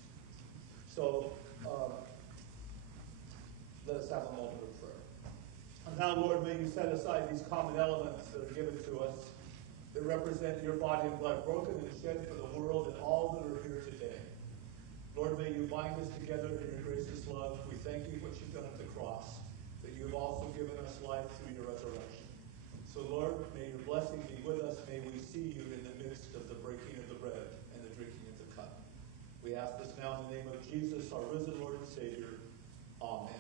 So let us have a moment of prayer. Now, Lord, may you set aside these common elements that are given to us that represent your body and blood broken and shed for the world and all that are here today. Lord, may you bind us together in your gracious love. We thank you for what you've done at the cross, that you have also given us life through your resurrection. So, Lord, may your blessing be with us. May we see you in the midst of the breaking of the bread and the drinking of the cup. We ask this now in the name of Jesus, our risen Lord and Savior. Amen.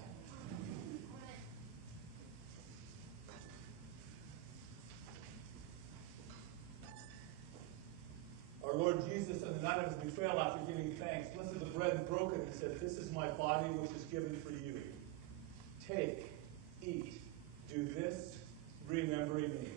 Our Lord Jesus, on the night of his betrayal, after giving thanks, blessed the bread broken and said, "This is my body which is given for you. Take, eat, do this, remembering me."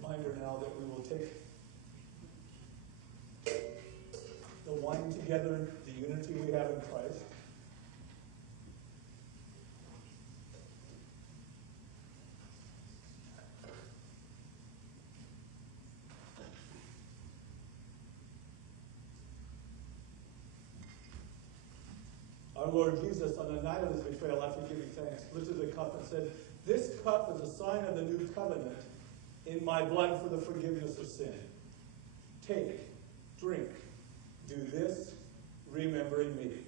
Reminder now that we will take the wine together, the unity we have in Christ. Our Lord Jesus, on the night of his betrayal, after giving thanks, lifted the cup and said, "This cup is a sign of the new covenant in my blood for the forgiveness of sin. Take, drink, do this, remembering me."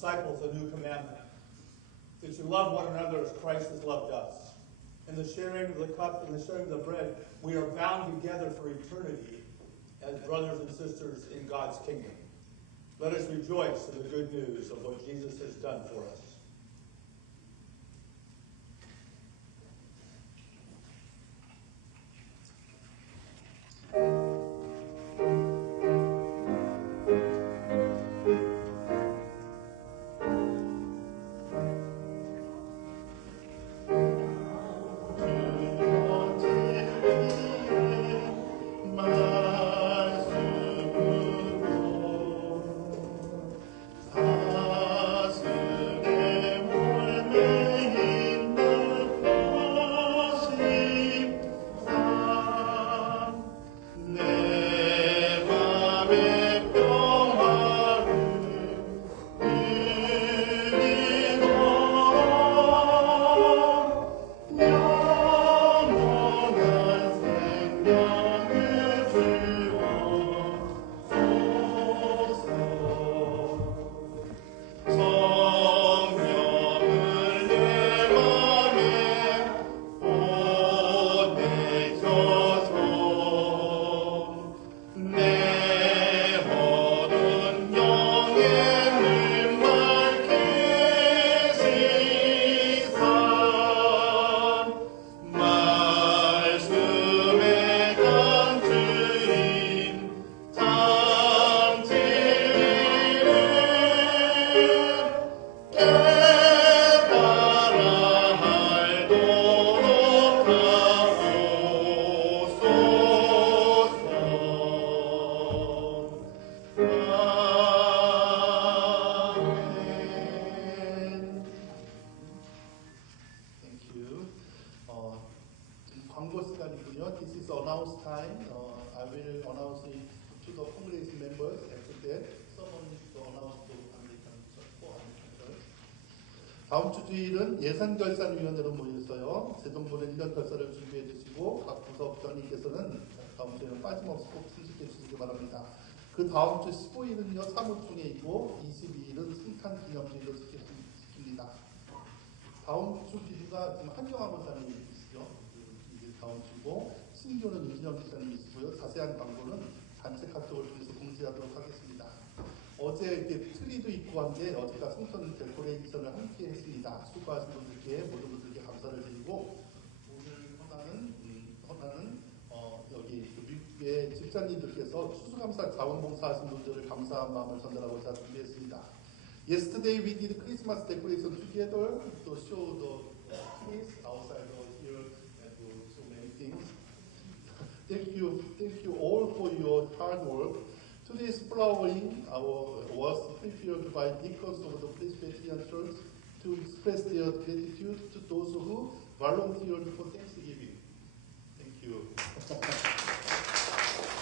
disciples a new commandment, that you love one another as Christ has loved us. In the sharing of the cup and the sharing of the bread, we are bound together for eternity as brothers and sisters in God's kingdom. Let us rejoice in the good news of what Jesus has done for us. 광고 시간이군요. This is announce time. I will announce it to the Congress members after that. Someone needs to announce to American Church for American Church. 다음 주 주일은 예산결산위원회로 모였어요. 재정부는 1년 결산을 준비해 주시고 각 부서장님께서는 다음 주에는 빠짐없이 꼭 순식해 주시기 바랍니다. 그 다음 주 15일은요 사무총회이고 22일은 승탄 기념주의로 지킵니다. 다음 주 기수가 지금 한경화 목사님이시죠. 이게 다음 주고 신교는 윤진영 기사님이시고요. 자세한 광고는 단체 카톡을 통해서 공지하도록 하겠습니다. 어제 이렇게 트리도 있고 한데 어제가 성선 데코레이션을 함께 했습니다. 수고하신 분들께 모든 분들께 감사를 드리고 오늘 헌화는 여기 미국의 집사님들께서 추수감사 자원봉사하신 분들을 감사한 마음을 전달하고자 준비했습니다. Yesterday we did Christmas decoration together to show the trees outside here and do so many things. Thank you all for your hard work. Today's flowering was prepared by deacons of the Presbyterian Church to express their gratitude to those who volunteered for Thanksgiving. Thank you.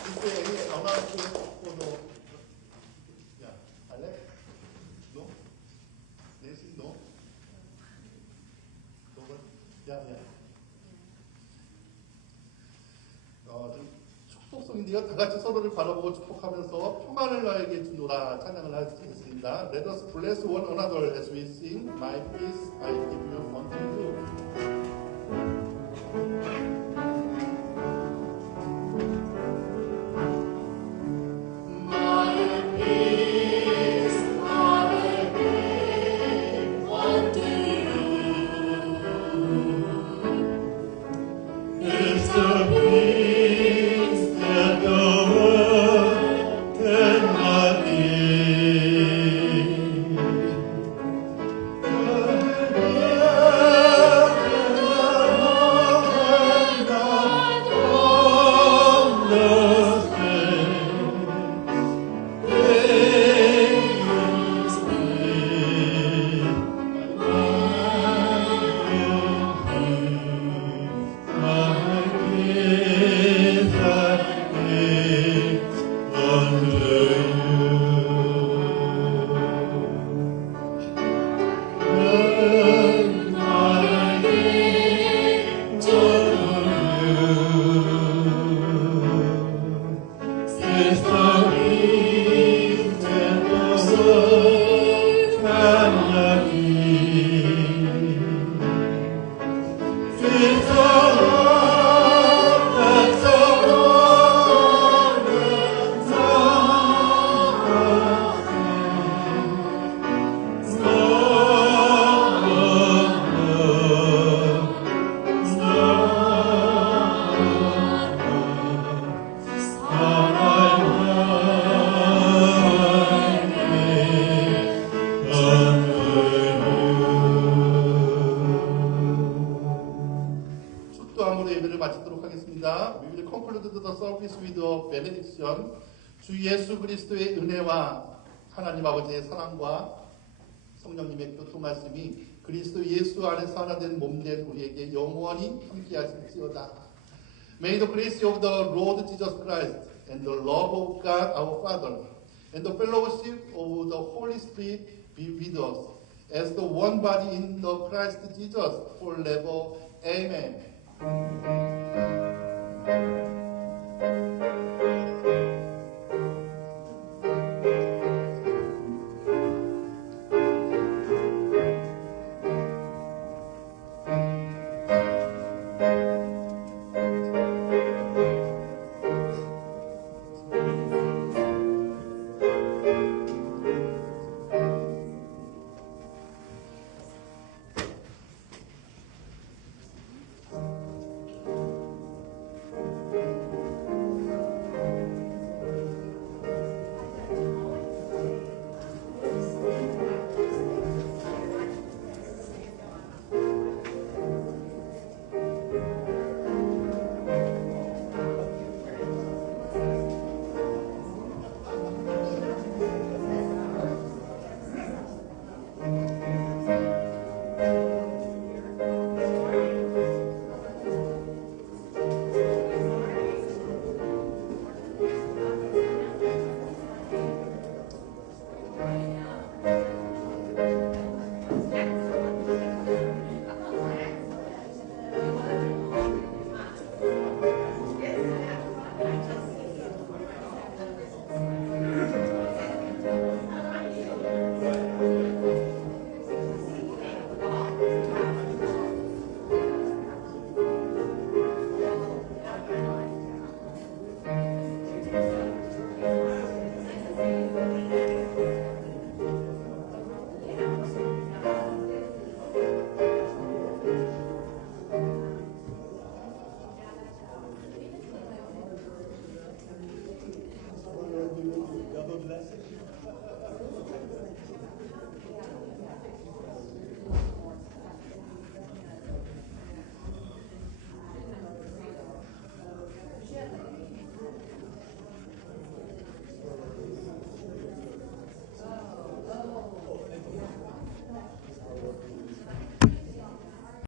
Is there any announcement for the? Yeah, Alex? No? Nancy? No? Nobody? Yeah. 축복송인데요. 다 같이 서로를 바라보고 축복하면서 평안을 나에게 주노라 찬양을 하겠습니다. Let us bless one another as we sing. My peace I give you unto you. Good. 기도드리겠습니다. We will conclude the service with a benediction. 주 예수 그리스도의 은혜와 하나님 아버지의 사랑과 성령님의 교통 말씀이 그리스도 예수 안에서 하나 된 몸된 우리에게 영원히 함께하실지어다. May the grace of the Lord Jesus Christ and the love of God our Father and the fellowship of the Holy Spirit be with us as the one body in the Christ Jesus forever. Amen.